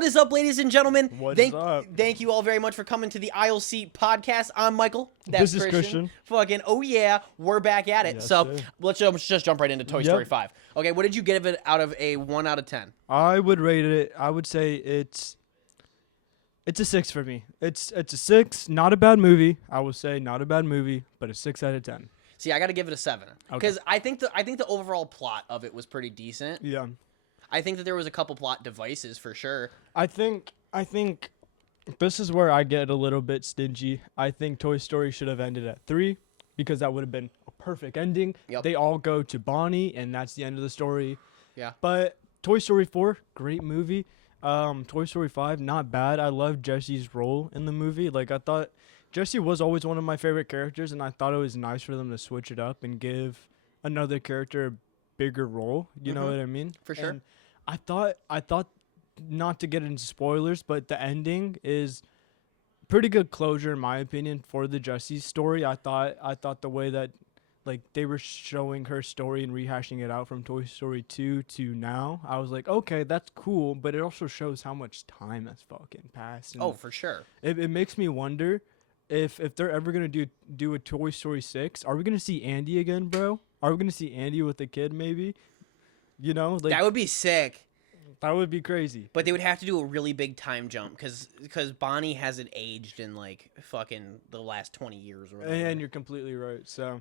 What is up, ladies and gentlemen? What is up? Thank you all very much for coming to the Aisle Seat Podcast. I'm Michael. That's This is Christian. Fucking, oh yeah, we're back at it. Yes, so sir. let's just jump right into Toy Story 5. Okay, what did you give it out of a 1 out of 10? I would rate it. I would say it's a 6 for me. It's a 6. Not a bad movie. I would say not a bad movie, but a 6 out of 10. See, I got to give it a 7 because I think the overall plot of it was pretty decent. Yeah. I think that there was a couple plot devices for sure. I think this is where I get a little bit stingy. I think Toy Story should have ended at 3 because that would have been a perfect ending. Yep. They all go to Bonnie, and that's the end of the story. Yeah. But Toy Story 4, great movie. Toy Story 5, not bad. I love Jesse's role in the movie. Like, I thought Jesse was always one of my favorite characters, and I thought it was nice for them to switch it up and give another character a bigger role. You know what I mean? For sure. And I thought not to get into spoilers, but the ending is pretty good closure in my opinion for the Jessie story. I thought the way that like they were showing her story and rehashing it out from Toy Story 2 to now, I was like, okay, that's cool, but it also shows how much time has fucking passed. And Oh, for sure. it makes me wonder if they're ever gonna do a Toy Story 6. Are we gonna see Andy again, bro? Are we gonna see Andy with a kid maybe? You know, like That would be sick. that would be crazy. But they would have to do a really big time jump because Bonnie hasn't aged in like fucking the last 20 years or whatever. And you're completely right. So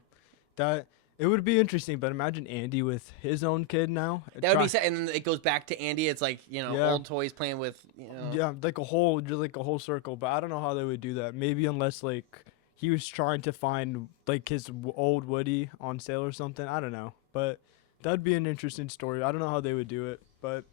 that it would be interesting. But imagine Andy with his own kid now. That would be sad. And then it goes back to Andy. It's like, Yeah. old toys playing with, Yeah, like a whole circle. But I don't know how they would do that. Maybe unless like he was trying to find like his old Woody on sale or something. I don't know. But that'd be an interesting story. I don't know how they would do it. But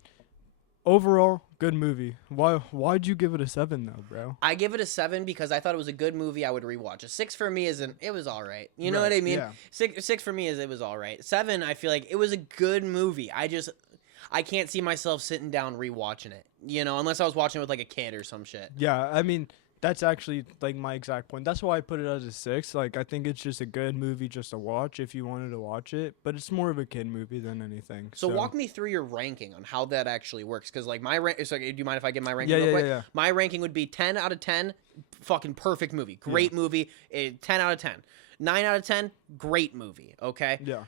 overall, good movie. Why'd you give it a 7 though, bro? I give it a 7 because I thought it was a good movie. I would rewatch. A 6 for me it was all right. You know Right, what I mean? yeah. Six for me is it was all right. 7, I feel like it was a good movie. I can't see myself sitting down rewatching it, unless I was watching it with like a kid or some shit. Yeah, I mean, that's actually like my exact point. That's why I put it as a 6. Like, I think it's just a good movie just to watch if you wanted to watch it, but it's more of a kid movie than anything. So walk me through your ranking on how that actually works, because like my rank. So do you mind if I give my ranking? Yeah, real yeah, quick? yeah. My ranking would be 10 out of 10, fucking perfect movie, great movie. 10 out of 10, 9 out of 10, great movie. Okay. Yeah.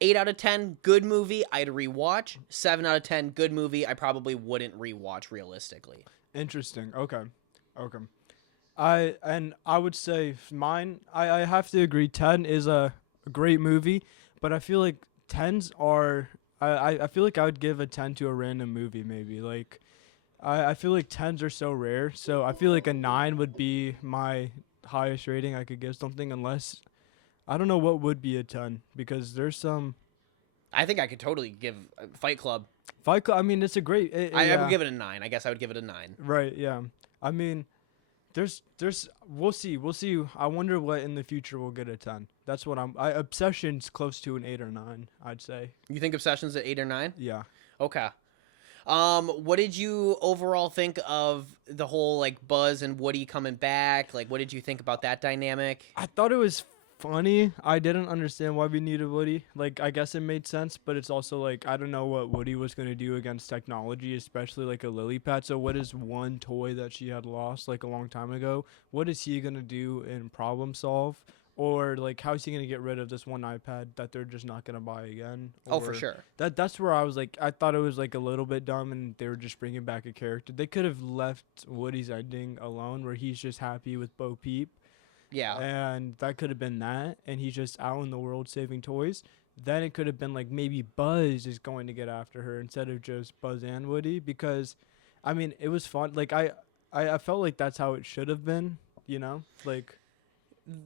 8 out of 10, good movie. I'd rewatch. 7 out of 10, good movie. I probably wouldn't rewatch realistically. Interesting. Okay. I would say mine, I have to agree, 10 is a great movie, but I feel like 10s are, I feel like I would give a 10 to a random movie maybe. Like, I feel like 10s are so rare, so I feel like a 9 would be my highest rating I could give something, unless, I don't know what would be a 10, because there's some... I think I could totally give Fight Club. Fight Club, I mean, it's a great... I would give it a 9. I guess I would give it a 9. Right, yeah. I mean... There's we'll see. I wonder what in the future will get a 10. That's what Obsession's close to an 8 or 9, I'd say. You think Obsession's at 8 or 9? Yeah. Okay. What did you overall think of the whole like Buzz and Woody coming back? Like, what did you think about that dynamic? I thought it was funny. I didn't understand why we needed Woody. Like, I guess it made sense, but it's also like I don't know what Woody was gonna do against technology, especially like a lily pad. So what is one toy that she had lost like a long time ago? What is he gonna do in problem solve? Or like how's he gonna get rid of this one iPad that they're just not gonna buy again? Oh, for sure. That's where I was like, I thought it was like a little bit dumb, and they were just bringing back a character. They could have left Woody's ending alone, where he's just happy with Bo Peep. Yeah. And that could have been that, and he's just out in the world saving toys. Then it could have been like maybe Buzz is going to get after her instead of just Buzz and Woody, because, I mean, it was fun. Like I felt like that's how it should have been, like.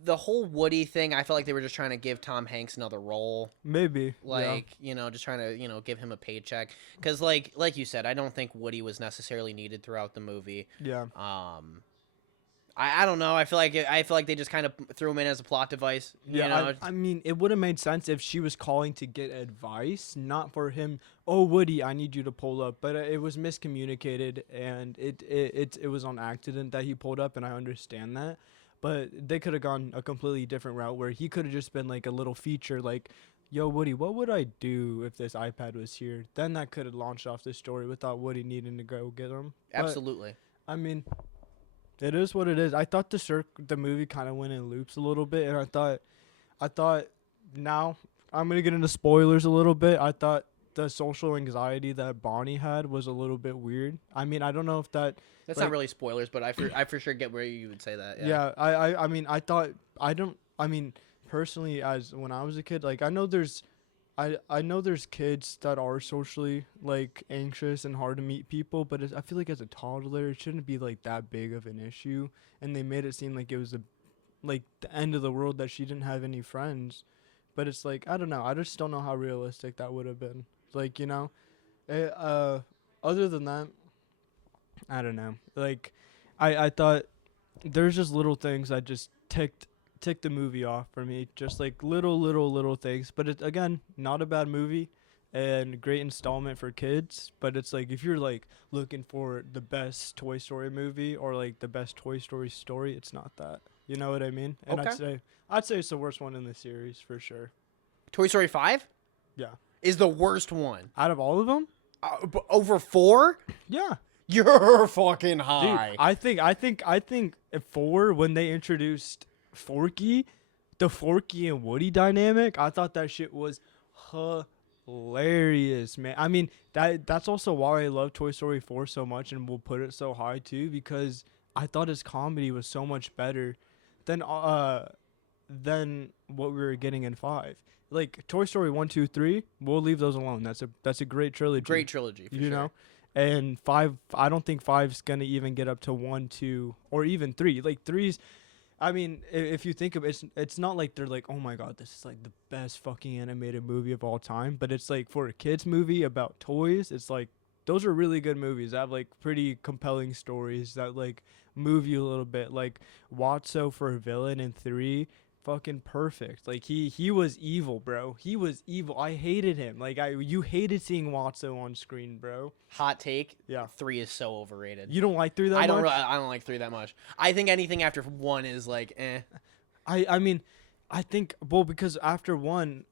The whole Woody thing, I felt like they were just trying to give Tom Hanks another role. Maybe. Like, just trying to, give him a paycheck. Because, like you said, I don't think Woody was necessarily needed throughout the movie. Yeah. I don't know. I feel like they just kind of threw him in as a plot device. Yeah, I mean, it would have made sense if she was calling to get advice, not for him. Oh, Woody, I need you to pull up. But it was miscommunicated, and it was on accident that he pulled up, and I understand that. But they could have gone a completely different route where he could have just been like a little feature, like yo, Woody, what would I do if this iPad was here? Then that could have launched off this story without Woody needing to go get him. But, Absolutely. I mean, it is what it is. I thought the movie kind of went in loops a little bit, and I thought now I'm gonna get into spoilers a little bit. I thought the social anxiety that Bonnie had was a little bit weird. I mean, I don't know if that. That's like, not really spoilers, but I for sure get where you would say that. Yeah. Yeah, I mean, I thought I don't. I mean, personally, as when I was a kid, like I know there's kids that are socially like anxious and hard to meet people, but I feel like as a toddler, it shouldn't be like that big of an issue. And they made it seem like it was like the end of the world that she didn't have any friends. But it's like I don't know. I just don't know how realistic that would have been. Like it, other than that, I don't know. Like I thought there's just little things that just ticked the movie off for me, just like little things. But it again, not a bad movie and great installment for kids. But it's like if you're like looking for the best Toy Story movie or like the best Toy Story story, it's not that. You know what I mean? And Okay. I'd say it's the worst one in the series for sure. Toy Story 5 Yeah. is the worst one. Out of all of them? Over 4? Yeah. You're fucking Dude, high. I think at 4 when they introduced Forky, the Forky and Woody dynamic, I thought that shit was hilarious, man. I mean, that's also why I love Toy Story 4 so much and will put it so high too, because I thought his comedy was so much better than what we were getting in 5. Like Toy Story 1, 2, 3, we'll leave those alone. That's a great trilogy. Great trilogy, for You sure. know? And 5, I don't think 5's gonna even get up to 1, 2, or even 3. Like 3's, I mean, if you think of it, it's not like they're like, oh my god, this is like the best fucking animated movie of all time. But it's like for a kids movie about toys, it's like those are really good movies that have like pretty compelling stories that like move you a little bit. Like Watso for a villain in 3, fucking perfect. Like he was evil, bro. He was evil. I hated him. Like you hated seeing Watso on screen, bro. Hot take. Yeah. 3 is so overrated. You don't like 3 that I don't. much? I don't like 3 that much. I think anything after 1 is like, eh. I mean, I think well because after 1,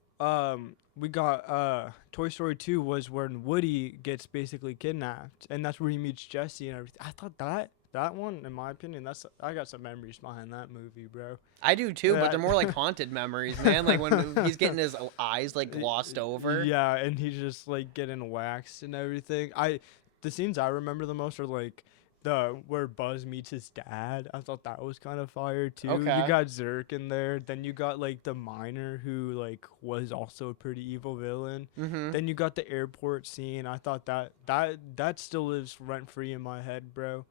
we got Toy Story 2 was when Woody gets basically kidnapped, and that's where he meets Jessie and everything. I thought that one, in my opinion, I got some memories behind that movie, bro. I do too, Yeah. but they're more like haunted memories, man. Like when he's getting his eyes like glossed over. Yeah, and he's just like getting waxed and everything. The scenes I remember the most are like the where Buzz meets his dad. I thought that was kind of fire too. Okay. You got Zurk in there. Then you got like the miner who like was also a pretty evil villain. Mm-hmm. Then you got the airport scene. I thought that still lives rent free in my head, bro.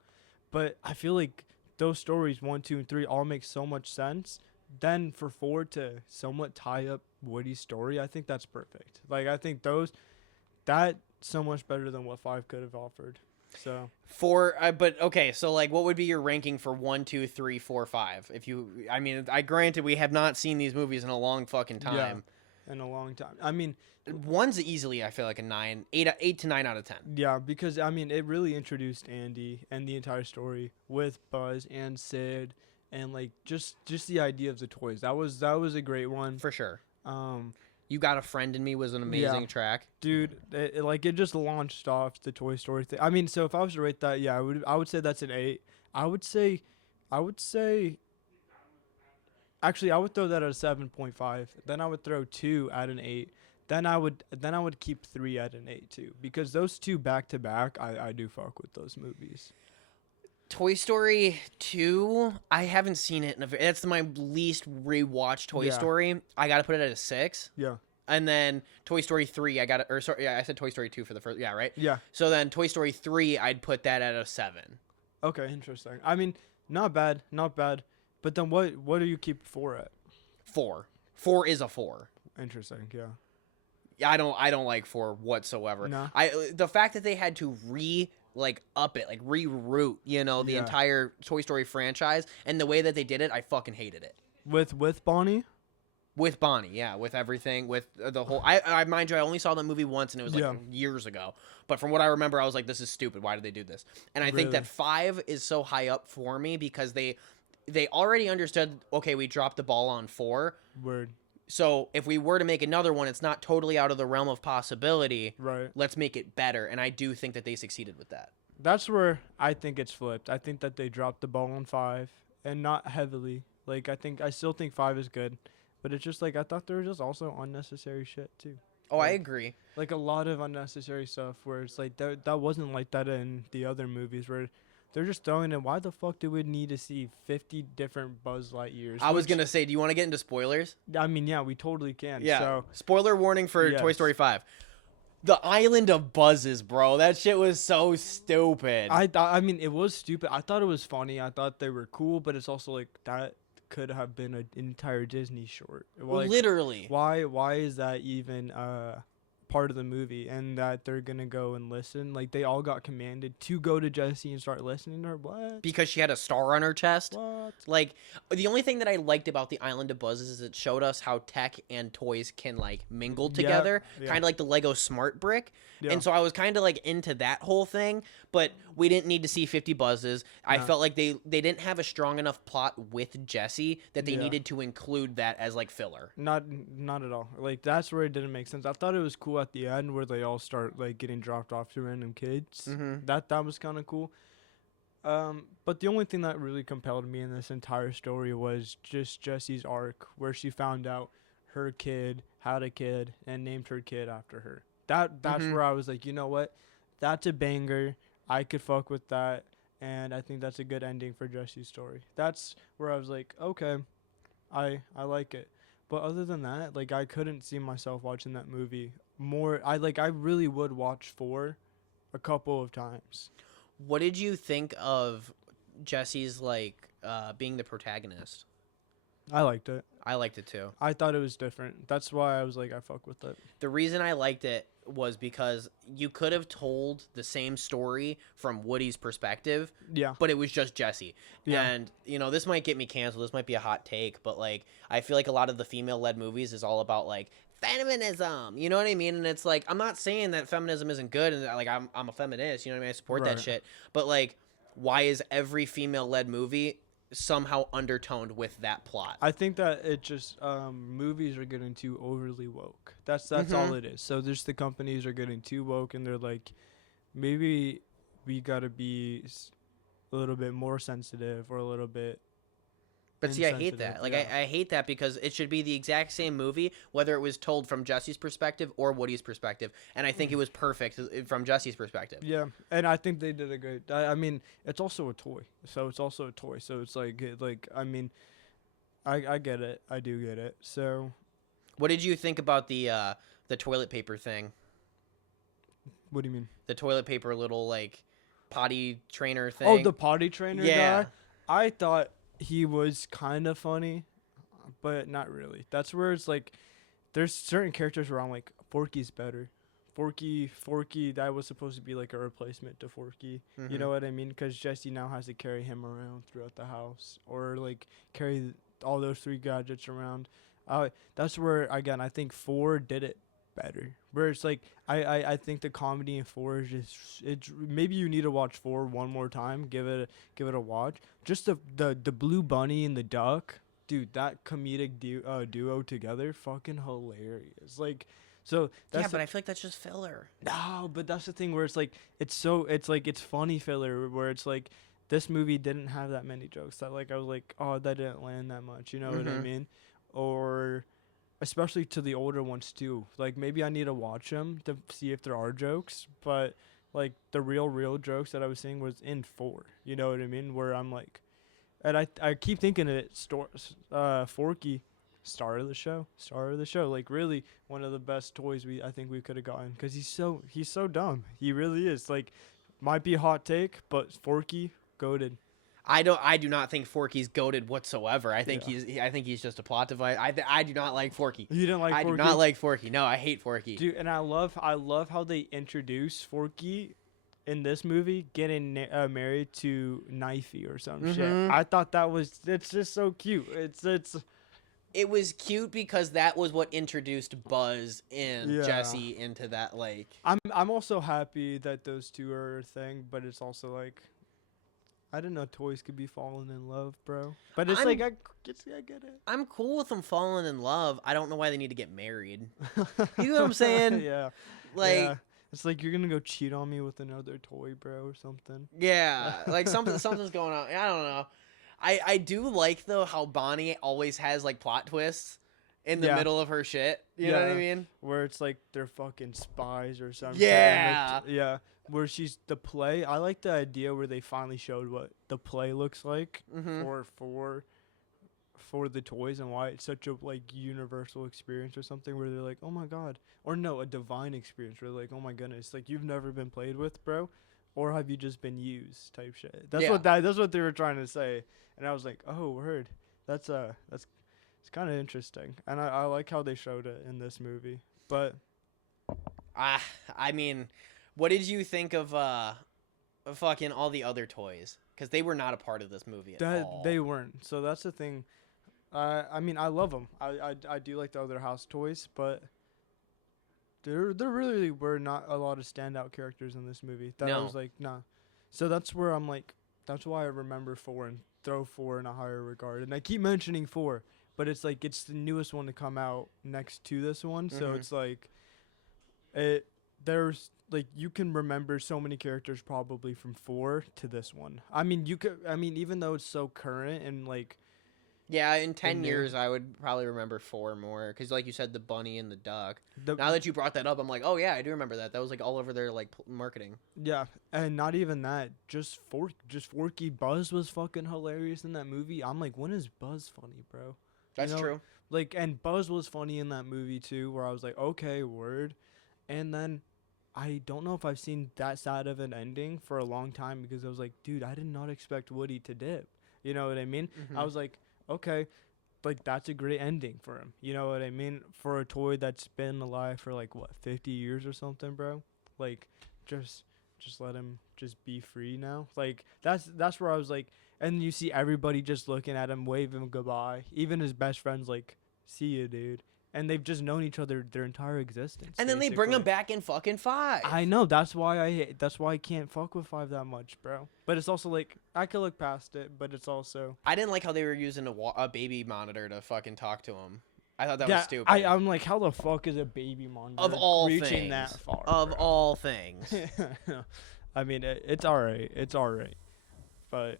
But I feel like those stories 1, 2, and 3 all make so much sense. Then for 4 to somewhat tie up Woody's story, I think that's perfect. Like I think that's so much better than what 5 could have offered. So 4, but okay. So like, what would be your ranking for 1, 2, 3, 4, 5? If you, I mean, I granted we have not seen these movies in a long fucking time. in a long time. I mean, 1's easily, I feel like a 9, 8 to 9 out of 10. yeah, because I mean it really introduced Andy and the entire story with Buzz and Sid and like just the idea of the toys. That was a great one. For sure. Um You Got a Friend in Me was an amazing Yeah. track. Dude, it just launched off the Toy Story thing. I mean, so if I was to rate that, yeah, I would say that's an 8. I would say actually I would throw that at a 7.5. Then I would throw 2 at an 8. Then I would keep 3 at an 8 too, because those 2 back to back, I do fuck with those movies. Toy Story 2, I haven't seen it. That's my least rewatched Toy Yeah. Story. I got to put it at a 6. Yeah. And then Toy Story 3, I got it. Or sorry, yeah, I said Toy Story 2 for the first. Yeah, right? Yeah. So then Toy Story 3, I'd put that at a 7. Okay, interesting. I mean, not bad. But then what do you keep 4 at? 4. 4 is a 4. Interesting. Yeah. Yeah, I don't like 4 whatsoever. No. The fact that they had to up it, like reroute, the Yeah. entire Toy Story franchise, and the way that they did it, I fucking hated it. With Bonnie? With Bonnie, yeah, with everything, with the whole. I mind you, I only saw the movie once, and it was like Yeah. years ago. But from what I remember, I was like, "This is stupid. Why did they do this?" And I think Really? that 5 is so high up for me because they already understood. Okay, we dropped the ball on 4, Word. So if we were to make another one, it's not totally out of the realm of possibility. Right. Let's make it better. And I do think that they succeeded with that. That's where I think it's flipped. I think that they dropped the ball on 5 and not heavily. Like I still think 5 is good, but it's just like I thought there was just also unnecessary shit too. Oh, I agree. Like a lot of unnecessary stuff where it's like that wasn't like that in the other movies where they're just throwing in. Why the fuck do we need to see 50 different Buzz Lightyears? I was gonna say, do you want to get into spoilers? I mean, yeah, we totally can. Yeah. So Spoiler warning for Yes. Toy Story 5. The Island of Buzzes, bro. That shit was so stupid. I mean, it was stupid. I thought it was funny. I thought they were cool, but it's also like that could have been an entire Disney short. Like, Literally. why is that even part of the movie? And that they're gonna go and listen, like they all got commanded to go to Jessie and start listening to her. What? Because she had a star on her chest. What? Like, the only thing that I liked about the Island of Buzzes is it showed us how tech and toys can, like, mingle together. yeah. Kind of like the Lego Smart Brick. Yeah. And so I was kind of, like, into that whole thing. But we didn't need to see 50 Buzzes. I No. felt like they didn't have a strong enough plot with Jessie that they Yeah. needed to include that as, like, filler. Not at all. Like that's where it didn't make sense. I thought it was cool at the end where they all start like getting dropped off to random kids. Mhm. That was kind of cool. But the only thing that really compelled me in this entire story was just Jessie's arc, where she found out her kid had a kid and named her kid after her. That's Mhm. where I was like, you know what, that's a banger. I could fuck with that, and I think that's a good ending for Jessie's story. That's where I was like, okay, I like it. But other than that, like I couldn't see myself watching that movie more. I really would watch 4 a couple of times. What did you think of Jessie's, like, being the protagonist? I liked it. I liked it too. I thought it was different. That's why I was like, I fuck with it. The reason I liked it was because you could have told the same story from Woody's perspective, Yeah. but it was just Jessie. Yeah. And, you know, this might get me canceled. This might be a hot take, but, like, I feel like a lot of the female-led movies is all about, like, feminism. You know what I mean? And it's like, I'm not saying that feminism isn't good, and, like, I'm a feminist. You know what I mean? I support that Right. shit. But, like, why is every female-led movie somehow undertoned with that plot? I think that it just movies are getting too overly woke. That's all it is. So just the companies are getting too woke, and they're like, maybe we gotta be a little bit more sensitive or a little bit. But see, I hate insensitive, that. Like, yeah. I hate that because it should be the exact same movie, whether it was told from Jesse's perspective or Woody's perspective. And I think it was perfect from Jesse's perspective. Yeah, and I think they did a great. I mean, it's also a toy, so it's also a toy. So it's like I mean, I get it. I do get it. So What did you think about the toilet paper thing? what do you mean? The toilet paper little, like, potty trainer thing? Oh, the potty trainer Yeah. guy. I thought he was kind of funny, but not really. That's where it's like, there's certain characters where I'm like, Forky's better. Forky, that was supposed to be like a replacement to Forky. You know what I mean? Because Jessie now has to carry him around throughout the house, or like carry all those 3 gadgets around. That's where again I think 4 did it better. Where it's like I think the comedy in 4 is just maybe you need to watch 4 one more time. Give it a watch. Just the blue bunny and the duck, dude. That comedic duo together, fucking hilarious. Like. So that's yeah, but I feel like that's just filler. no, but that's the thing where it's like it's funny filler where it's like this movie didn't have that many jokes that like I was like, oh, that didn't land that much, you know what I mean? Or especially to the older ones too. Like maybe I need to watch them to see if there are jokes, but like the real jokes that I was seeing was in 4. You know what I mean? Where I'm like, and I keep thinking of it. Forky. Star of the show. Like really one of the best toys I think we could have gotten because he's so dumb. He really is. Like might be a hot take, but Forky goated. I do not think Forky's goated whatsoever. I think he's just a plot device. I do not like Forky. You didn't like I Forky? do not like Forky. No, I hate Forky. Dude, and I love how they introduce Forky in this movie getting married to Knifey or some shit. I thought it's just so cute. It was cute because that was what introduced Buzz and Yeah. Jessie into that, like. I'm also happy that those 2 are a thing, but it's also like I didn't know toys could be falling in love, bro. But it's I'm- like I get it. I'm cool with them falling in love. I don't know why they need to get married. You know what I'm saying? Yeah. Like, Yeah. It's like you're gonna go cheat on me with another toy, bro, or something. yeah, like something's going on. I don't know. I do like though how Bonnie always has like plot twists in the Yeah. middle of her shit. You know what I Yeah. mean? Where it's like they're fucking spies or something. Yeah. Yeah. Where she's the play. I like the idea where they finally showed what the play looks like Mm-hmm. for the toys and why it's such a like universal experience or something where they're like, oh my god, or no, a divine experience where they're like, oh my goodness, like you've never been played with, bro, or have you just been used type shit. That's Yeah. that's what they were trying to say, and I was like, oh word, that's it's kind of interesting, and I like how they showed it in this movie, but I mean, what did you think of fucking all the other toys? Because they were not a part of this movie at all. they weren't. So that's the thing. I mean, I love them. I do like the other house toys, but there really were not a lot of standout characters in this movie. That I No. was like, nah. So that's where I'm like, that's why I remember 4 and throw 4 in a higher regard. And I keep mentioning 4, but it's like it's the newest one to come out next to this one. So Mhm. it's like, there's like you can remember so many characters probably from 4 to this one. I mean, even though it's so current and like. Yeah, in 10 And years, I would probably remember 4 more. Because, like you said, the bunny and the duck. The, Now that you brought that up, I'm like, oh, yeah, I do remember that. That was, like, all over their, like, marketing. yeah, and not even that. Just Forky Buzz was fucking hilarious in that movie. I'm like, when is Buzz funny, bro? That's know, true. Like, and Buzz was funny in that movie too, where I was like, okay, word. And then I don't know if I've seen that side of an ending for a long time because I was like, dude, I did not expect Woody to dip. You know what I mean? Mhm. I was like, okay, like that's a great ending for him. You know what I mean? For a toy that's been alive for like what 50 years or something, bro. Like, just let him just be free now. Like that's where I was like, and you see everybody just looking at him, waving him goodbye. Even his best friend's like, see you, dude. And they've just known each other their entire existence. And then they bring him basically. back in fucking 5. I know. That's why I can't fuck with 5 that much, bro. But it's also like I could look past it, but it's also I didn't like how they were using a baby monitor to fucking talk to him. I thought that was stupid. I'm like, how the fuck is a baby monitor Of all reaching things. that far? Of bro? all things. I mean, it's alright. It's alright, but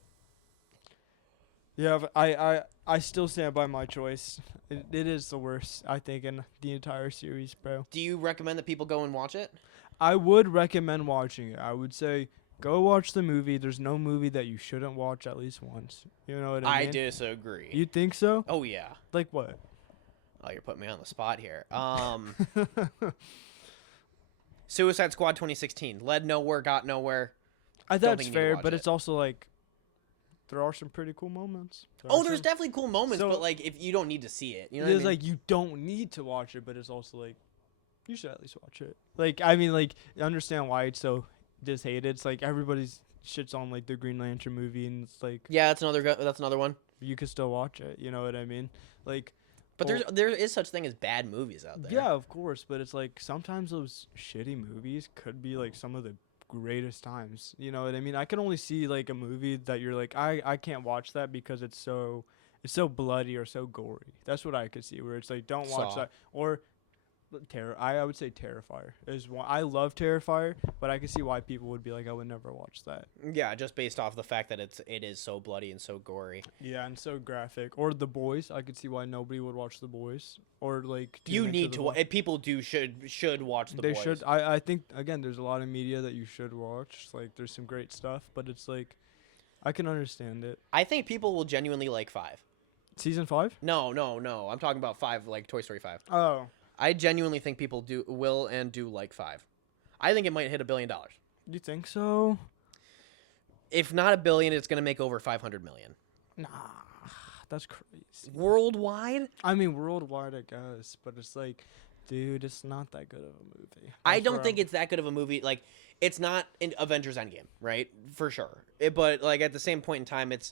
yeah, but I still stand by my choice. It is the worst, I think, in the entire series, bro. Do you recommend that people go and watch it? I would recommend watching it. I would say go watch the movie. There's no movie that you shouldn't watch at least once. You know what I mean? I disagree. You think so? Oh, yeah. Like what? Oh, you're putting me on the spot here. Suicide Squad 2016. Led nowhere, got nowhere. I Don't thought think it's you need to fair, watch but it. it's also like there are some pretty cool moments. There's definitely cool moments, So- but like if you don't need to see it, you know what I There's mean? like you don't need to watch it, but it's also like you should at least watch it. Like I mean, like I understand why it's so just hated. It's like everybody's shits on like the Green Lantern movie, and it's like Yeah, that's another one. you can still watch it. You know what I mean? Like, But well, there is such thing as bad movies out there. yeah, of course, but it's like sometimes those shitty movies could be like some of the greatest times. You know what I mean? I can only see like a movie that you're like I can't watch that because it's so bloody or so gory. That's what I could see where it's like don't watch Saw. that or I would say Terrifier is one. I love Terrifier, but I can see why people would be like I would never watch that. Yeah, just based off the fact that it is so bloody and so gory. Yeah, and so graphic. Or The Boys, I could see why nobody would watch The Boys. Or like You need to. People should watch the They boys. should. I think again, there's a lot of media that you should watch. Like there's some great stuff, but it's like I can understand it. I think people will genuinely like 5. Season 5? No. I'm talking about 5, like Toy Story 5. Oh, I genuinely think people will like 5. I think it might hit $1 billion. you think so? If not $1 billion, it's gonna make over 500 million Nah, that's crazy. worldwide. I mean, worldwide, I guess, but it's like, dude, it's not that good of a movie. I That's don't where think I'm- it's that good of a movie. Like, it's not in Avengers Endgame, right? For sure. But like at the same point in time, it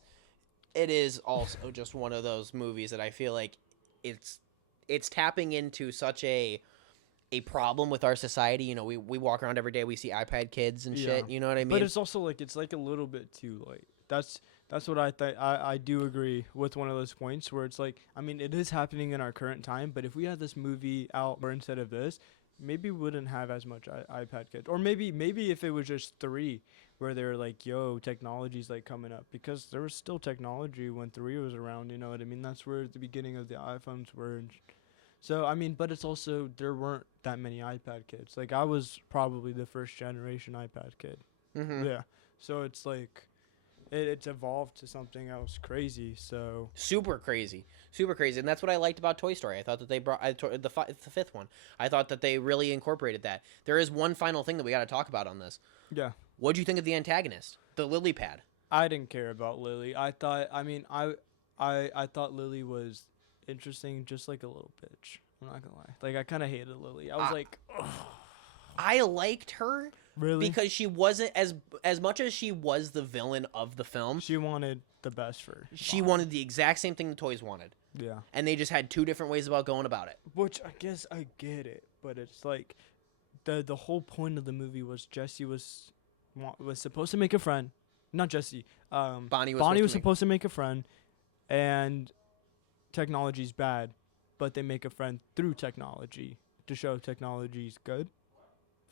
is also just one of those movies that I feel like it's tapping into such a problem with our society. You know, we walk around every day, we see iPad kids and shit. Yeah. You know what I mean? But it's also like it's like a little bit too late. that's what I think. I do agree with one of those points where it's like, I mean, it is happening in our current time, but if we had this movie out or instead of this, maybe we wouldn't have as much iPad kids. Or maybe if it was just 3 where they're like, yo, technology's like coming up, because there was still technology when 3 was around, you know what I mean? That's where the beginning of the iPhones were. So, I mean, but it's also, there weren't that many iPad kids. Like, I was probably the first generation iPad kid. Mm-hmm. Yeah. So it's like, it's evolved to something else crazy. So Super crazy, super crazy, and that's what I liked about Toy Story. I thought that they brought the fifth one. I thought that they really incorporated that. There is one final thing that we got to talk about on this. yeah, What do you think of the antagonist, the lily pad? I didn't care about Lily. I thought, I mean, I thought Lily was interesting, just like a little bitch. I'm not gonna lie. Like, I kind of hated Lily. I was like, ugh, I liked her really? because she wasn't as much as she was the villain of the film. She wanted the best for. She Bonnie. wanted the exact same thing the toys wanted, Yeah. and they just had two different ways about going about it. Which I guess I get it, but it's like, the whole point of the movie was Jesse was supposed to make a friend. Not Jesse. Bonnie Was supposed to make a friend, and technology's bad, but they make a friend through technology to show technology's good.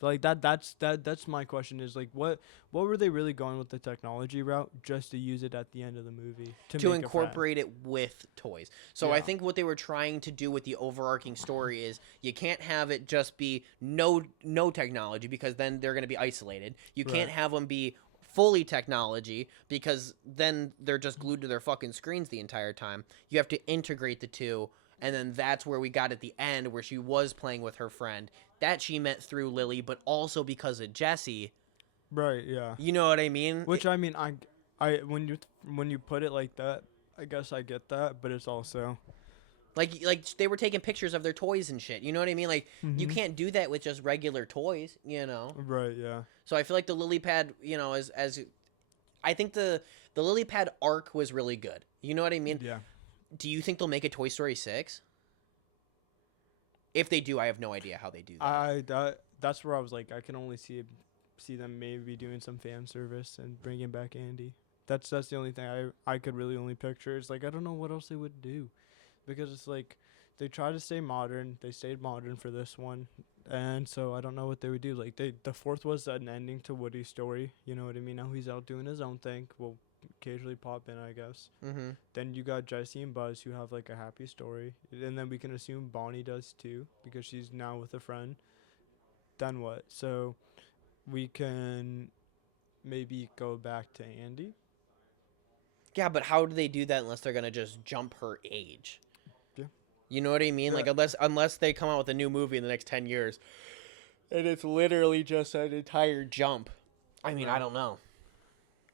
Like, that's my question, is like, what were they really going with the technology route, just to use it at the end of the movie to make a friend? incorporate it with toys. So I Yeah. think what they were trying to do with the overarching story is you can't have it just be no technology, because then they're going to be isolated. You can't Right. have them be fully technology, because then they're just glued to their fucking screens the entire time. You have to integrate the two, and then that's where we got at the end, where she was playing with her friend. That she met through Lily, but also because of Jesse. Right, yeah. You know what I mean? Which, I mean, I when you put it like that, I guess I get that, but it's also Like they were taking pictures of their toys and shit. You know what I mean? Like, you Mhm. can't do that with just regular toys, you know? right, yeah. So I feel like the lily pad, you know, as I think the lily pad arc was really good. You know what I mean? Yeah. Do you think they'll make a Toy Story 6? If they do, I have no idea how they do that. That's where I was like, I can only see them maybe doing some fan service and bringing back Andy. That's the only thing I could really only picture. It's like, I don't know what else they would do, because it's like, they try to stay modern. They stayed modern for this one, and so I don't know what they would do. Like, the fourth was an ending to Woody's story. You know what I mean? Now he's out doing his own thing. Will occasionally pop in, I guess. Mm-hmm. Then you got Jesse and Buzz, who have like a happy story, and then we can assume Bonnie does too, because she's now with a friend. Then what? So we can maybe go back to Andy. Yeah, but how do they do that unless they're gonna just jump her age? Yeah. You know what I mean? Yeah. Like, unless they come out with a new movie in the next 10 years, and it's literally just an entire jump. I mean, I don't know.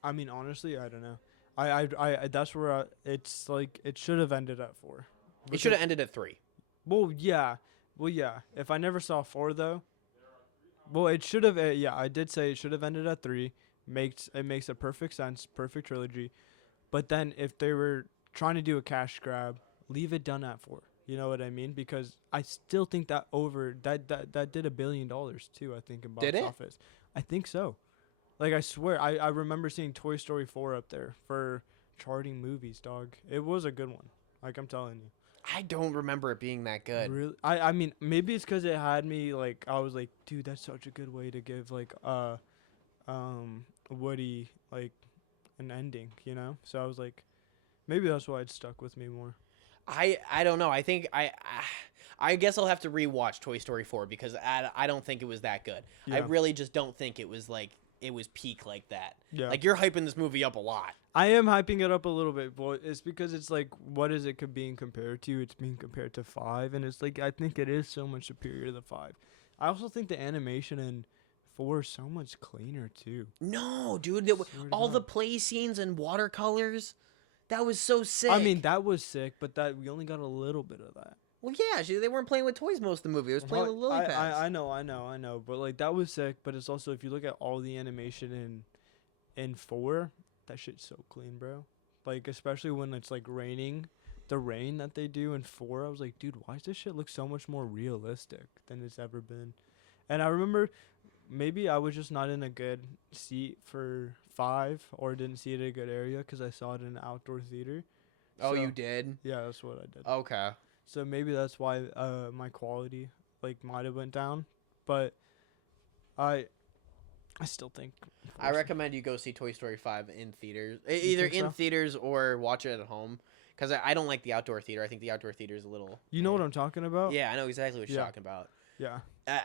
I mean, honestly, I don't know. I that's where it's like, it should have ended at 4. It should have ended at 3. Well, yeah. If I never saw 4 though, well, it should have. Yeah, I did say it should have ended at 3. It makes a perfect sense, perfect trilogy. But then if they were trying to do a cash grab, leave it done at 4. You know what I mean? Because I still think that that did $1 billion too. I think in box Did it? office. I think so. Like, I swear, I remember seeing Toy Story 4 up there for charting movies, dog. It was a good one. Like, I'm telling you. I don't remember it being that good. Really? I mean, maybe it's because it had me, like, I was like, dude, that's such a good way to give, like, Woody, like, an ending, you know? So I was like, maybe that's why it stuck with me more. I don't know. I think I guess I'll have to rewatch Toy Story 4, because I don't think it was that good. I Yeah. really just don't think it was like it was peak like that. Yeah. Like, you're hyping this movie up a lot. I am hyping it up a little bit, but it's because it's like, what is it being compared to? It's being compared to 5, and it's like, I think it is so much superior to the 5. I also think the animation in 4 is so much cleaner too. No, dude, Swear to all the God. play scenes and watercolors, that was so sick. I mean, that was sick, but that we only got a little bit of that. well, yeah, they weren't playing with toys most of the movie. It was playing with lily pads. I know, but like, that was sick. But it's also, if you look at all the animation in 4, that shit's so clean, bro. Like, especially when it's like raining, the rain that they do in 4, I was like, dude, why does this shit look so much more realistic than it's ever been? And I remember maybe I was just not in a good seat for 5 or didn't see it in a good area because I saw it in an outdoor theater. Oh, you So did? yeah, that's what I did. Okay. So maybe that's why my quality like might have went down, but I I still think. Of I course. recommend you go see Toy Story 5 in theaters. You Either think in so? theaters or watch it at home. Because I don't like the outdoor theater. I think the outdoor theater is a little. You know what I'm talking about? Yeah, I know exactly what you're Yeah, talking about. yeah. Uh,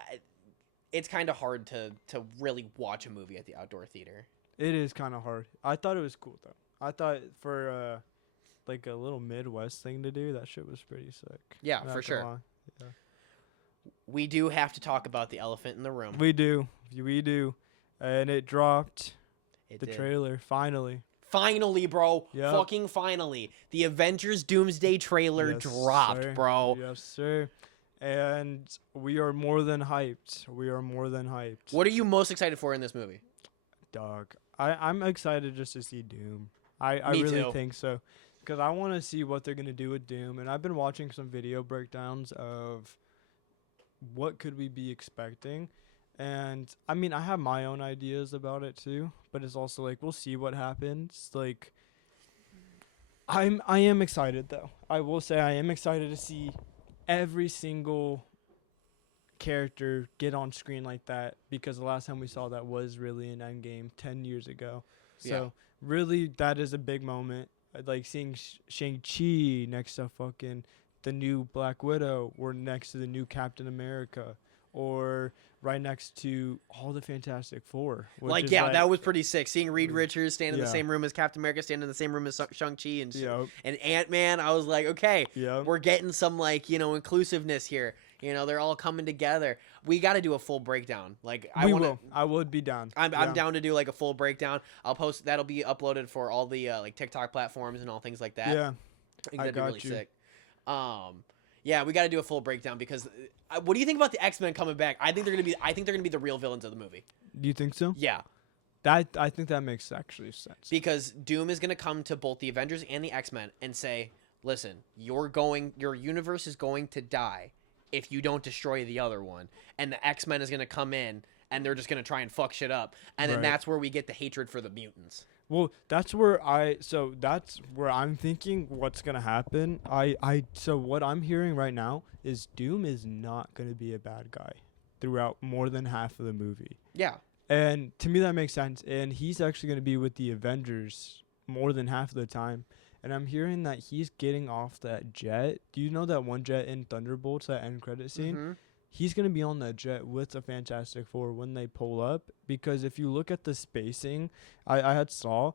it's kind of hard to really watch a movie at the outdoor theater. It is kind of hard. I thought it was cool though. I thought for like a little Midwest thing to do, that shit was pretty sick. Yeah, Not for gonna sure. lie. Yeah. We do have to talk about the elephant in the room. We do, and it dropped It the did. trailer finally. Finally, bro. Yep. Fucking finally. The Avengers Doomsday trailer Yes, dropped, sir. bro. Yes, sir. And we are more than hyped. What are you most excited for in this movie? Dog. I'm excited just to see Doom. I Me really too. think so. Because I want to see what they're going to do with Doom. And I've been watching some video breakdowns of what could we be expecting. And I mean, I have my own ideas about it too. But it's also like, we'll see what happens. Like, I am excited though. I will say I am excited to see every single character get on screen like that because the last time we saw that was really in Endgame 10 years ago. So Yeah. really that is a big moment. Like seeing Shang-Chi next to fucking the new Black Widow or next to the new Captain America or right next to all the Fantastic Four. Like, yeah, that was pretty sick. Seeing Reed Mm. Richards stand in the Yeah. same room as Captain America, stand in the same room as Shang-Chi Yep. and Ant-Man, I was like, okay, Yep. we're getting some, like, inclusiveness here. They're all coming together. We got to do a full breakdown. Like, I would be down. I'm down to do, like, a full breakdown. I'll post, that'll be uploaded for all the, like, TikTok platforms and all things like that. Yeah. I think I that'd be got really you. sick. Yeah, we got to do a full breakdown because what do you think about the X-Men coming back? I think they're gonna be the real villains of the movie. Do you think so? Yeah, I think that makes actually sense. because Doom is gonna come to both the Avengers and the X-Men and say, "Listen, your universe is going to die if you don't destroy the other one," and the X-Men is gonna come in and they're just gonna try and fuck shit up, and then Right. that's where we get the hatred for the mutants. Well, that's where I'm thinking what's gonna happen. So what I'm hearing right now is Doom is not gonna be a bad guy throughout more than half of the movie. Yeah, And to me that makes sense. And he's actually gonna be with the Avengers more than half of the time. And I'm hearing that he's getting off that jet. Do you know that one jet in Thunderbolts, that end credit scene? Mhm. He's going to be on that jet with the Fantastic Four when they pull up. Because if you look at the spacing, I had saw,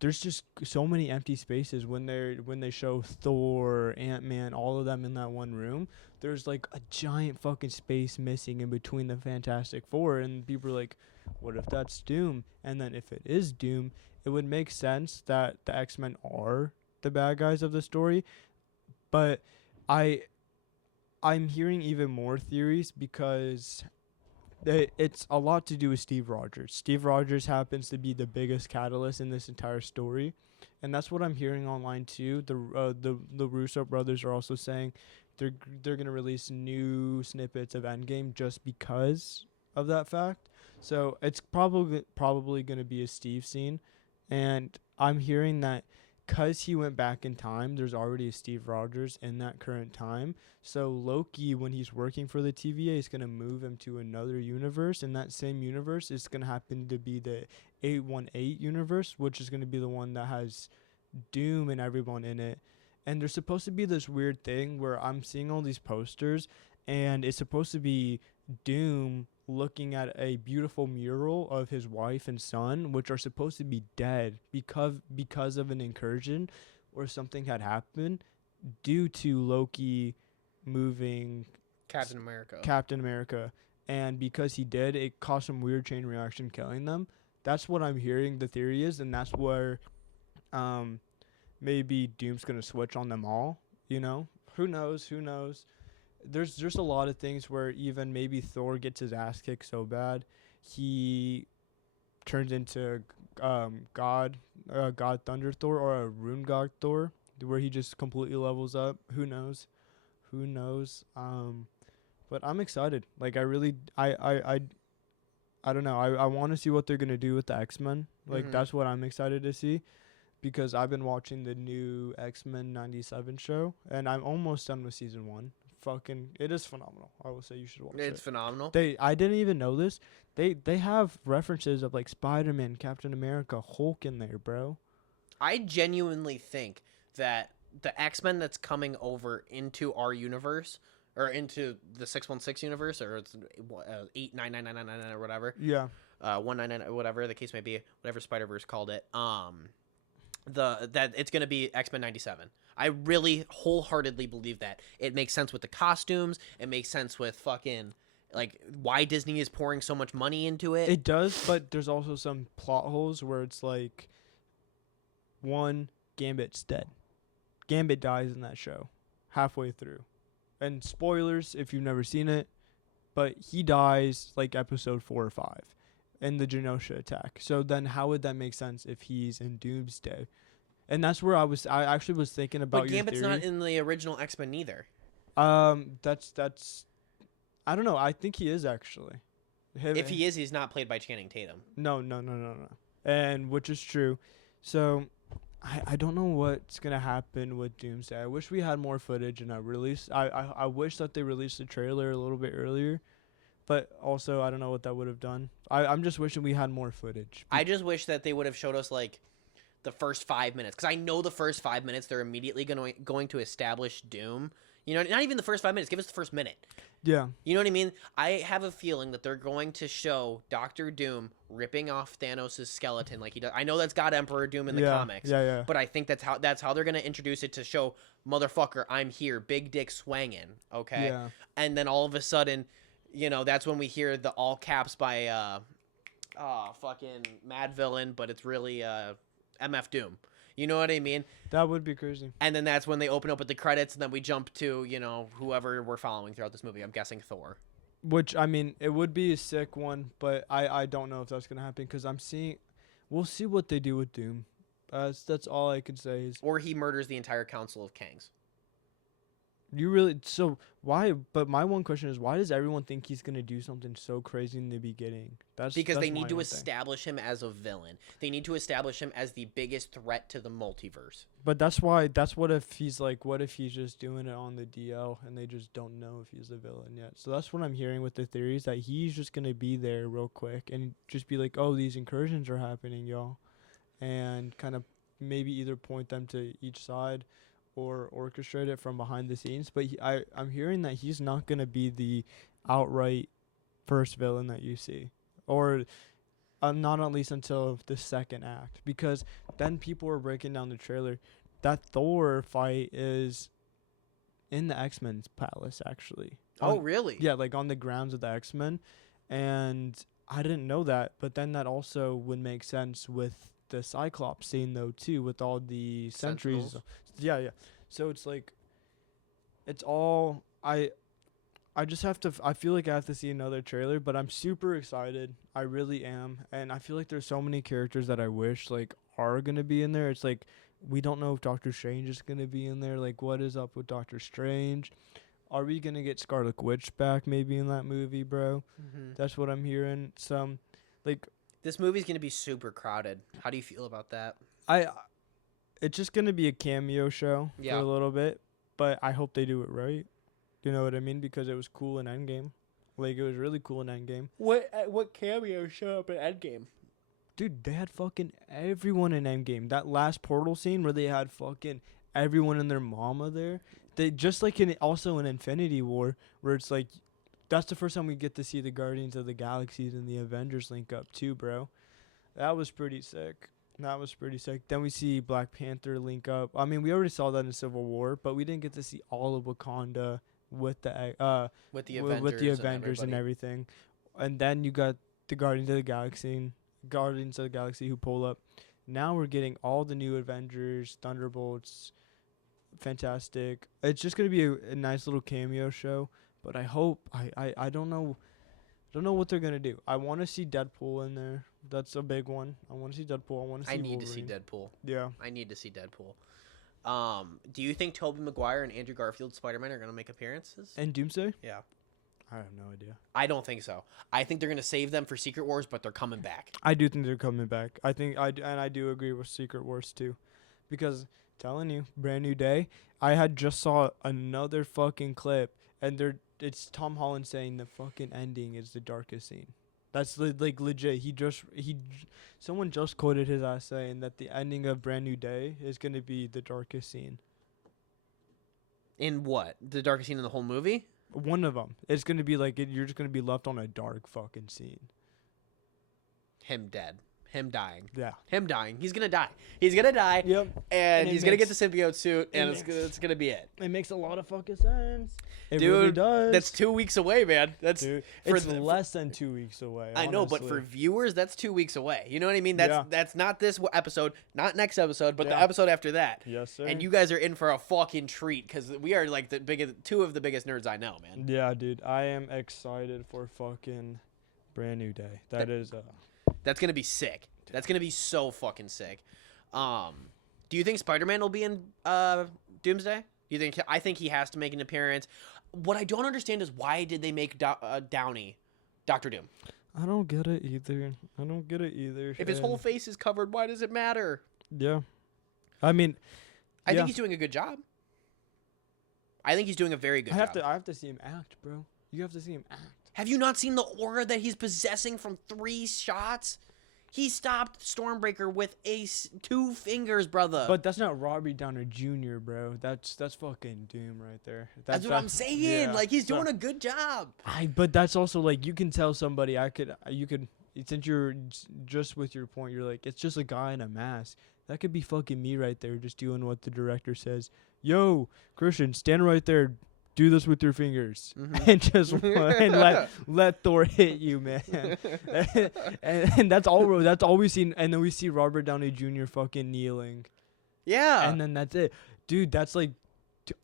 there's just so many empty spaces when they show Thor, Ant-Man, all of them in that one room. There's like a giant fucking space missing in between the Fantastic Four. And people are like, what if that's Doom? And then if it is Doom, it would make sense that the X-Men are the bad guys of the story. But I'm hearing even more theories because it's a lot to do with Steve Rogers. Steve Rogers happens to be the biggest catalyst in this entire story, and that's what I'm hearing online too. The Russo brothers are also saying they're gonna release new snippets of Endgame just because of that fact. So it's probably gonna be a Steve scene, and I'm hearing that. 'Cause he went back in time, there's already a Steve Rogers in that current time. So Loki, when he's working for the TVA, is gonna move him to another universe. And that same universe is gonna happen to be the 818 universe, which is gonna be the one that has Doom and everyone in it. And there's supposed to be this weird thing where I'm seeing all these posters, and it's supposed to be Doom looking at a beautiful mural of his wife and son, which are supposed to be dead because of an incursion or something had happened due to Loki moving Captain America. Captain America. And because he did, it caused some weird chain reaction killing them. That's what I'm hearing the theory is, and that's where maybe Doom's gonna switch on them all, Who knows? There's a lot of things where even maybe Thor gets his ass kicked so bad he turns into God Thunder Thor or a Rune God Thor where he just completely levels up. Who knows? But I'm excited. Like I really I I don't know. I want to see what they're gonna do with the X-Men. Like that's what I'm excited to see, because I've been watching the new X-Men 97 show, and I'm almost done with season 1. Fucking, it is phenomenal. I will say you should watch it. It's phenomenal. I didn't even know this. They have references of like Spider-Man, Captain America, Hulk in there, bro. I genuinely think that the X-Men that's coming over into our universe, or into the 616 universe, or it's 899999 or whatever. Yeah. 199, whatever the case may be, whatever Spider-Verse called it. That it's gonna be X-Men 97. I really wholeheartedly believe that. It makes sense with the costumes. It makes sense with fucking like why Disney is pouring so much money into it. It does, but there's also some plot holes where it's like, one, Gambit's dead. Gambit dies in that show halfway through. And spoilers if you've never seen it, but he dies like episode 4 or 5 in the Genosha attack. So then how would that make sense if he's in Doomsday? And that's where I actually was thinking about but your Gambit's theory. not in the original X-Men either. That's I don't know. I think he is actually. If he is, he's not played by Channing Tatum. No. And which is true. So I don't know what's gonna happen with Doomsday. I wish we had more footage and I wish that they released the trailer a little bit earlier, but also I don't know what that would have done. I'm just wishing we had more footage. I just wish that they would have showed us like the first 5 minutes, because I know the first 5 minutes they're immediately going to establish Doom. You know, not even the first 5 minutes. Give us the first minute. Yeah. You know what I mean? I have a feeling that they're going to show Doctor Doom ripping off Thanos' skeleton like he does. I know that's got Emperor Doom in the comics. Yeah. But I think that's how they're going to introduce it, to show, motherfucker, I'm here, big dick swanging, okay? Yeah. And then all of a sudden, you know, that's when we hear the all caps by fucking Mad Villain, but it's really MF Doom. You know what I mean? That would be crazy. And then that's when they open up with the credits, and then we jump to, you know, whoever we're following throughout this movie. I'm guessing Thor. Which, I mean, it would be a sick one, but I don't know if that's going to happen, because we'll see what they do with Doom. That's all I could say is. Or he murders the entire Council of Kangs. Why? But my one question is, why does everyone think he's gonna do something so crazy in the beginning? Because they need to establish him as a villain. They need to establish him as the biggest threat to the multiverse. But that's why. What if he's just doing it on the DL and they just don't know if he's a villain yet? So that's what I'm hearing with the theories, that he's just gonna be there real quick and just be like, oh, these incursions are happening, y'all, and kind of maybe either point them to each side or orchestrate it from behind the scenes. But I'm hearing that he's not going to be the outright first villain that you see. Or not at least until the second act. Because then people were breaking down the trailer. That Thor fight is in the X-Men's palace, actually. Oh, really? Yeah, like on the grounds of the X-Men. And I didn't know that. But then that also would make sense with the Cyclops scene, though, too, with all the sentries. Yeah. So it's like, it's all I just have to. I feel like I have to see another trailer, but I'm super excited. I really am, and I feel like there's so many characters that I wish like are gonna be in there. It's like we don't know if Doctor Strange is gonna be in there. Like, what is up with Doctor Strange? Are we gonna get Scarlet Witch back maybe in that movie, bro? Mm-hmm. That's what I'm hearing. Some, like, this movie's gonna be super crowded. How do you feel about that? It's just gonna be a cameo show for a little bit, but I hope they do it right. You know what I mean? Because it was cool in Endgame. Like, it was really cool in Endgame. What cameo show up in Endgame? Dude, they had fucking everyone in Endgame. That last portal scene where they had fucking everyone and their mama there. They just like also in Infinity War, where it's like, that's the first time we get to see the Guardians of the Galaxies and the Avengers link up too, bro. That was pretty sick. Then we see Black Panther link up. I mean, we already saw that in Civil War, but we didn't get to see all of Wakanda with the Avengers and everything. And then you got the Guardians of the Galaxy who pull up. Now we're getting all the new Avengers, Thunderbolts, Fantastic. It's just gonna be a nice little cameo show. But I hope I don't know what they're gonna do. I want to see Deadpool in there. That's a big one. I want to see Deadpool. I want to see. I need Wolverine. to see Deadpool. Yeah. I need to see Deadpool. Do you think Tobey Maguire and Andrew Garfield's Spider-Man are gonna make appearances? And Doomsday? Yeah. I have no idea. I don't think so. I think they're gonna save them for Secret Wars, but they're coming back. I do think they're coming back. I do agree with Secret Wars too, because telling you, brand new day. I had just saw another fucking clip, and it's Tom Holland saying the fucking ending is the darkest scene. That's like legit. Someone just quoted his ass saying that the ending of Brand New Day is gonna be the darkest scene. In what? The darkest scene in the whole movie? One of them. It's gonna be like you're just gonna be left on a dark fucking scene. Him dead. Him dying. Yeah. Him dying. He's gonna die. He's gonna die. Yep. And it he's gonna get the makes- symbiote suit, and makes- it's gonna be it. It makes a lot of fucking sense. It Dude, really does. That's 2 weeks away, man. That's Dude, for it's less than 2 weeks away. I know, but for honestly. viewers, that's 2 weeks away. You know what I mean? Yeah. That's not this episode, not next episode, but the Yeah. episode after that. Yes, sir. And you guys are in for a fucking treat because we are like the biggest, two of the biggest nerds I know, man. Yeah, dude. I am excited for fucking Brand New Day. That That's gonna be sick. That's gonna be so fucking sick. Do you think Spider-Man will be in Doomsday? You think? I think he has to make an appearance. What I don't understand is why did they make Downey Doctor Doom? I don't get it either. If his whole face is covered, why does it matter? Yeah. I mean, I Yeah. think he's doing a good job. I think he's doing a very good job. I have to see him act, bro. You have to see him act. Have you not seen the aura that he's possessing from 3 shots? He stopped Stormbreaker with 2 fingers, brother. But that's not Robert Downey Jr., bro. That's fucking Doom right there. That's what I'm saying. yeah. Like, he's So- doing a good job. But that's also like you can tell somebody you could since you're just with your point, you're like it's just a guy in a mask. That could be fucking me right there, just doing what the director says. Yo, Christian, stand right there. Do this with your fingers, Mhm. and just and let Thor hit you, man. and that's all we've seen. And then we see Robert Downey Jr. fucking kneeling. Yeah. And then that's it, dude. That's like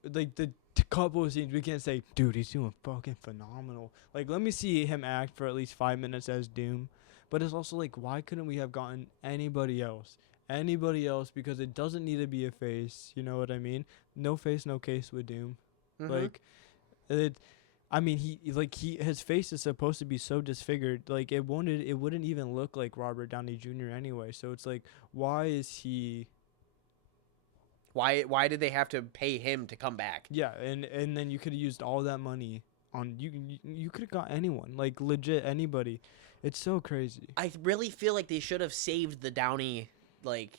the couple of scenes we can't say, dude, he's doing fucking phenomenal. Like, let me see him act for at least 5 minutes as Doom. But it's also like, why couldn't we have gotten anybody else? Because it doesn't need to be a face. You know what I mean? No face, no case with Doom. Mhm. Like, his face is supposed to be so disfigured. Like, it wouldn't even look like Robert Downey Jr. anyway. So it's like, why is he? Why did they have to pay him to come back? Yeah, and then you could have used all that money on you could have got anyone, like legit anybody. It's so crazy. I really feel like they should have saved the Downey, like,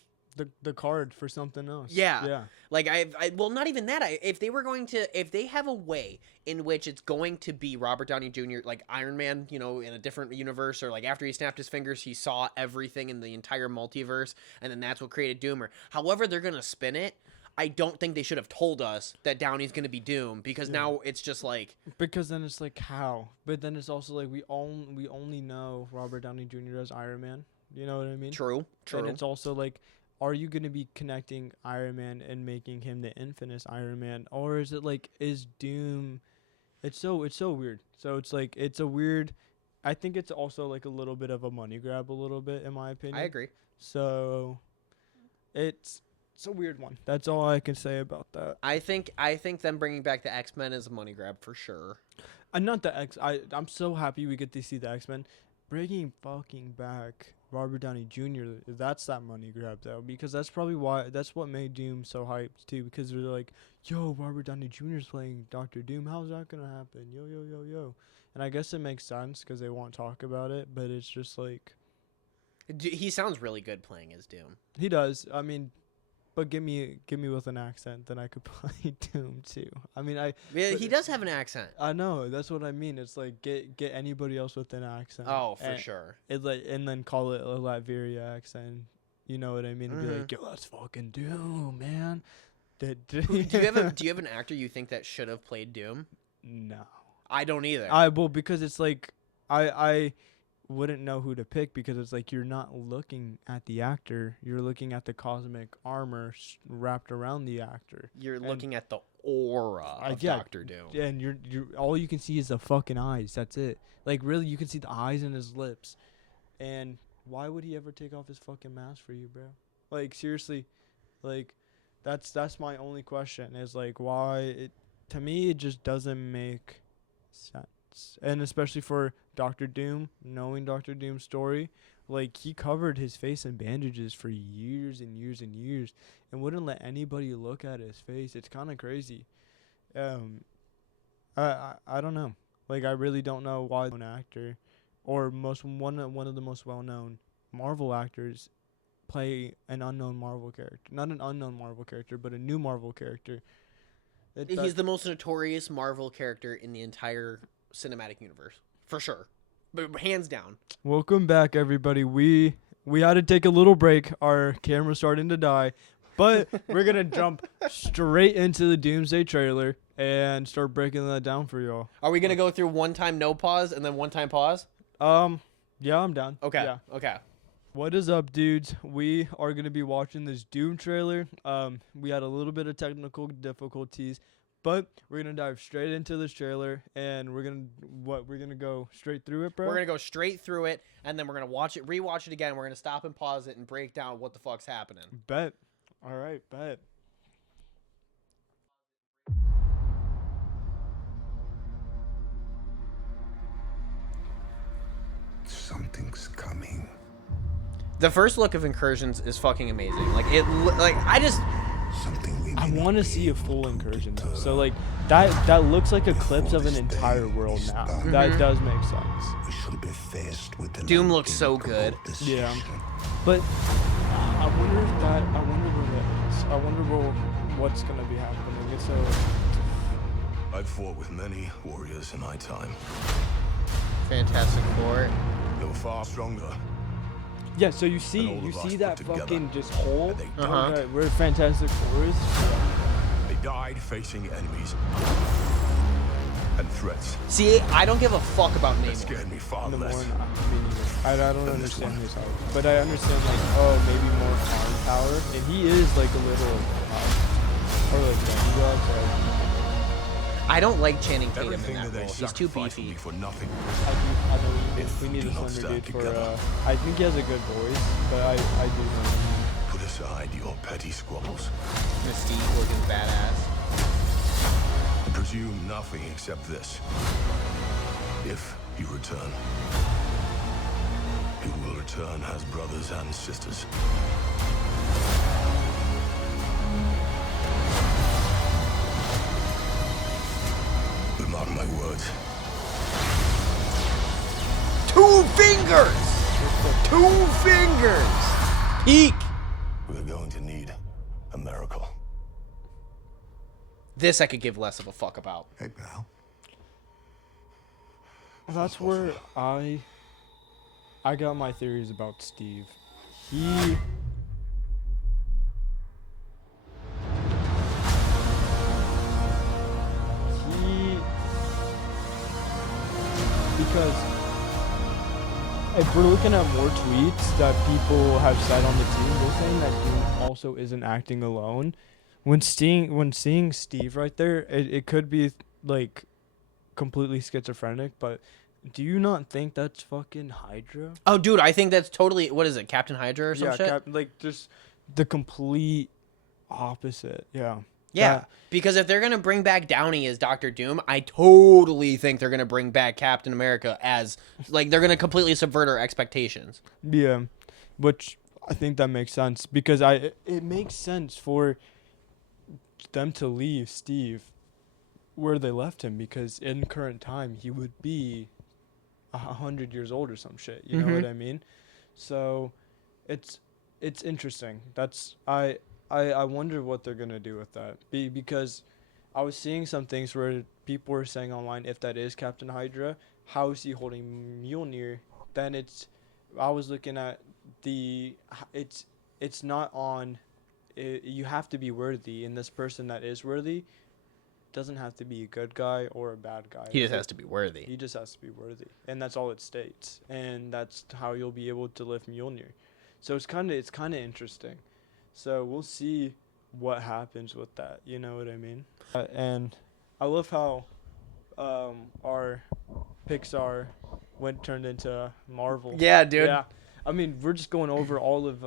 The card for something else. Yeah. Yeah. like well, not even that. If they have a way in which it's going to be Robert Downey Jr. like Iron Man, you know, in a different universe, or like after he snapped his fingers, he saw everything in the entire multiverse, and then that's what created Doom. Or however they're gonna spin it, I don't think they should have told us that Downey's gonna be Doom, because Yeah. now it's just like, Because then it's like how? But then it's also like we only know Robert Downey Jr. as Iron Man. You know what I mean? true. And it's also like, are you going to be connecting Iron Man and making him the infamous Iron Man, or is it like is Doom? It's so weird. So it's like it's a weird. I think it's also like a little bit of a money grab, a little bit in my opinion. I agree. So it's a weird one. That's all I can say about that. I think them bringing back the X-Men is a money grab for sure. And not the X. I'm so happy we get to see the X-Men. Bringing fucking back Robert Downey Jr. That's that money grab though, because that's probably that's what made Doom so hyped too. Because they're like, yo, Robert Downey Jr. is playing Doctor Doom. How's that gonna happen? Yo. And I guess it makes sense because they won't talk about it, but it's just like He sounds really good playing as Doom. he does. I mean, but give me with an accent, then I could play Doom too. I mean, Yeah, he does have an accent. I know that's what I mean. It's like get anybody else with an accent. Oh, for and, sure. It like and then call it a Latveria accent. You know what I mean? And be like, yo, that's fucking Doom, man. Do you have an actor you think that should have played Doom? No. I don't either. Because it's like I wouldn't know who to pick, because it's like you're not looking at the actor, you're looking at the cosmic armor wrapped around the actor. You're looking at the aura of yeah, Doctor Doom. And you're all you can see is the fucking eyes. That's it. Like, really, you can see the eyes and his lips. And why would he ever take off his fucking mask for you, bro? Like, seriously, like that's my only question is like why to me it just doesn't make sense. and especially for Doctor Doom, knowing Doctor Doom's story, like he covered his face in bandages for years and years and years, and wouldn't let anybody look at his face. It's kind of crazy. Um, I don't know. Like I really don't know why an actor, or one of the most well known Marvel actors, play an unknown Marvel character. Not an unknown Marvel character, but a new Marvel character. He's the most notorious Marvel character in the entire cinematic universe, for sure, but hands down. Welcome back, everybody. We had to take a little break. Our camera's starting to die, but we're gonna jump straight into the Doomsday trailer and start breaking that down for y'all. Are we gonna go through one time no pause and then one time pause? Yeah, I'm down. Okay. Yeah. Okay. What is up, dudes? We are going to be watching this Doom trailer. We had a little bit of technical difficulties, but we're going to dive straight into this trailer, and we're going to go straight through it, bro? We're going to go straight through it, and then we're going to rewatch it again. We're going to stop and pause it and break down what the fuck's happening. Bet. All right, bet. Something's coming. The first look of Incursions is fucking amazing. Like I want to see a full Incursion though. So like that looks like a clips of an entire world now. Mm-hmm. That does make sense. We should be faced with the Doom looks so good. Yeah, but I wonder where that is. I wonder what's gonna be happening. It's I've fought with many warriors in my time. Fantastic Four. They were far stronger. Yeah, so you see that fucking just hole where Fantastic Four is. They died facing enemies and threats. See, I don't give a fuck about That Namor. scared me far The more, less. I don't understand his hype, but I understand like maybe more arm power, and he is like a little or like demigod. I don't like Channing Tatum Everything in that that they role. He's too sacrificed beefy. me for nothing. I know we need do a not slender stand dude for. together. I think he has a good voice, but I do know him. Put aside your petty squabbles. Mystique looking badass. Presume nothing except this. If you return, you will return as brothers and sisters. But mark my words. 2 fingers! 2 fingers! Peak! We're going to need a miracle. This I could give less of a fuck about. Hey, pal. That's where I got my theories about Steve. He because if we're looking at more tweets that people have said on the team, they're saying that Doom also isn't acting alone. When seeing Steve right there, it could be like completely schizophrenic, but do you not think that's fucking Hydra? Oh, dude, I think that's totally... What is it, Captain Hydra or some shit? Like just the complete opposite. Yeah. Yeah, because if they're going to bring back Downey as Doctor Doom, I totally think they're going to bring back Captain America as... Like, they're going to completely subvert our expectations. Yeah, which I think that makes sense because it makes sense for them to leave Steve where they left him because in current time he would be 100 years old or some shit. You know what I mean? So it's interesting. That's I wonder what they're gonna do with that. Because I was seeing some things where people were saying online, if that is Captain Hydra, how is he holding Mjolnir? Then I was looking at it's not on. You have to be worthy, and this person that is worthy doesn't have to be a good guy or a bad guy. He just has to be worthy. He just has to be worthy, and that's all it states, and that's how you'll be able to lift Mjolnir. So it's kind of interesting. So we'll see what happens with that. You know what I mean? And I love how our Pixar turned into Marvel. Yeah, dude. Yeah. I mean, we're just going over all of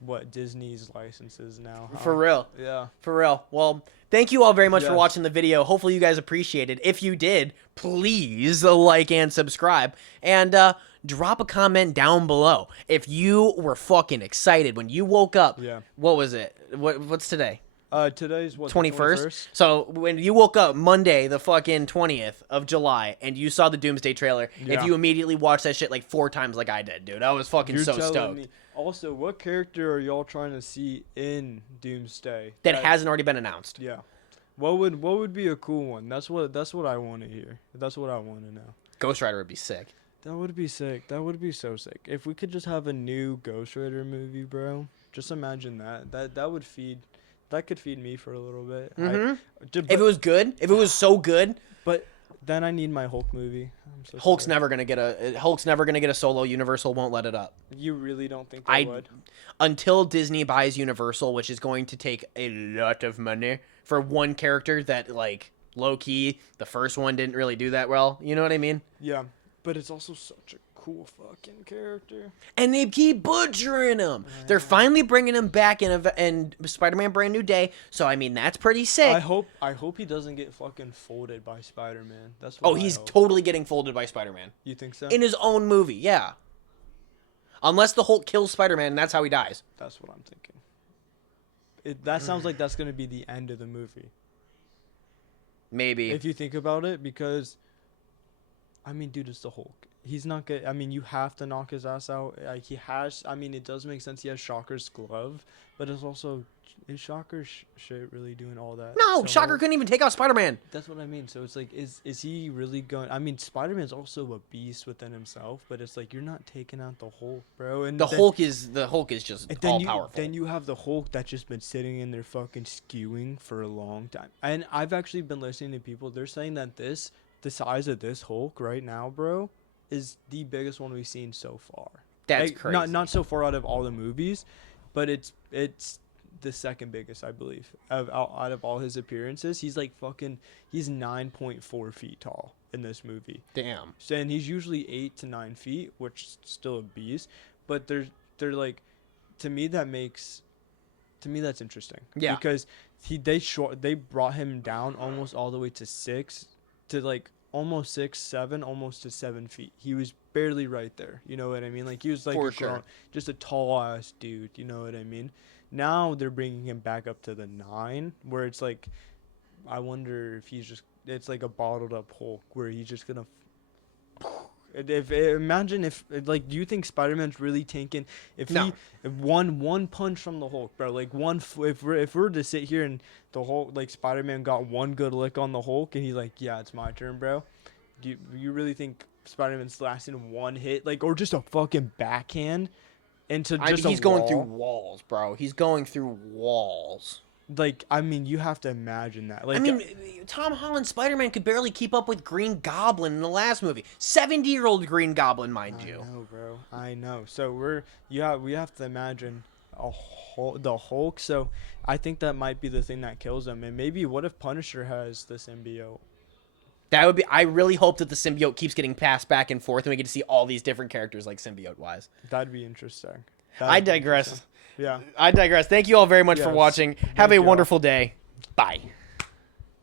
what Disney's license is now. Huh? For real. Yeah. For real. Well, thank you all very much for Yes. watching the video. Hopefully you guys appreciate it. If you did, please like and subscribe. And drop a comment down below. If you were fucking excited when you woke up. Yeah. What was it? What's today? Today's what? 21st. So when you woke up Monday, the fucking 20th of July, and you saw the Doomsday trailer, Yeah. if you immediately watched that shit like 4 times like I did, dude, I was fucking You're so telling stoked. me. Also, what character are y'all trying to see in Doomsday? That hasn't already been announced. Yeah. What would be a cool one? That's what I want to hear. That's what I want to know. Ghost Rider would be sick. That would be sick. That would be so sick. If we could just have a new Ghost Rider movie, bro. Just imagine that. That could feed me for a little bit. If it was good, if it was so good, but then I need my Hulk movie. I'm so Hulk's sorry. never gonna get a solo. Universal won't let it up. You really don't think they would? Until Disney buys Universal, which is going to take a lot of money for one character that, like, low key, the first one didn't really do that well. You know what I mean? Yeah, but it's also such a cool fucking character. And they keep butchering him. They're finally bringing him back in Spider-Man: Brand New Day. So I mean, that's pretty sick. I hope he doesn't get fucking folded by Spider-Man. That's what Oh, he's totally getting folded by Spider-Man You think so? in his own movie. Yeah. Unless the Hulk kills Spider-Man, and that's how he dies. That's what I'm thinking. That sounds like that's gonna be the end of the movie. Maybe. If you think about it, because, I mean, dude, it's the Hulk. He's not good. I mean, you have to knock his ass out. Like, he has. I mean, it does make sense. He has Shocker's glove, but it's also, is Shocker's shit really doing all that? No, So Shocker couldn't even take out Spider-Man. That's what I mean. So it's like, is he really going? I mean, Spider-Man's also a beast within himself, but it's like you're not taking out the Hulk, bro. And The then, Hulk is just and all powerful. Then you have the Hulk that's just been sitting in there fucking skewing for a long time. And I've actually been listening to people. They're saying that the size of this Hulk right now, bro, is the biggest one we've seen so far. That's Like, crazy. Not so far out of all the movies, but it's the second biggest, I believe, out of all his appearances. He's 9.4 feet tall in this movie. Damn. So, and he's usually 8 to 9 feet, which is still a beast. But they're like, to me that's interesting. Yeah. Because they brought him down almost all the way to 6 to like almost 6, 7, almost to 7 feet. He was barely right there. You know what I mean? Like, he was like For sure. just a tall ass dude. You know what I mean? Now they're bringing him back up to the 9, where it's like, I wonder if it's like a bottled up Hulk where he's just gonna. Imagine if, like, do you think Spider-Man's really tanking? If one punch from the Hulk, bro, like if we're to sit here and the Hulk, like, Spider-Man got one good lick on the Hulk and he's like, yeah, it's my turn, bro. Do you really think Spider-Man's lasting one hit, like, or just a fucking backhand into just he's a going wall? through walls, bro. He's going through walls. Like, I mean, you have to imagine that. Like, I mean, Tom Holland's Spider-Man could barely keep up with Green Goblin in the last movie. 70-year-old Green Goblin, mind you. I know, bro. I know. So we have to imagine the Hulk. So I think that might be the thing that kills him. And maybe what if Punisher has the symbiote? That would be. I really hope that the symbiote keeps getting passed back and forth, and we get to see all these different characters, like symbiote-wise. That'd be interesting. I digress. Yeah. I digress. Thank you all very much for Yes. Have Thank a y'all. wonderful day. Bye.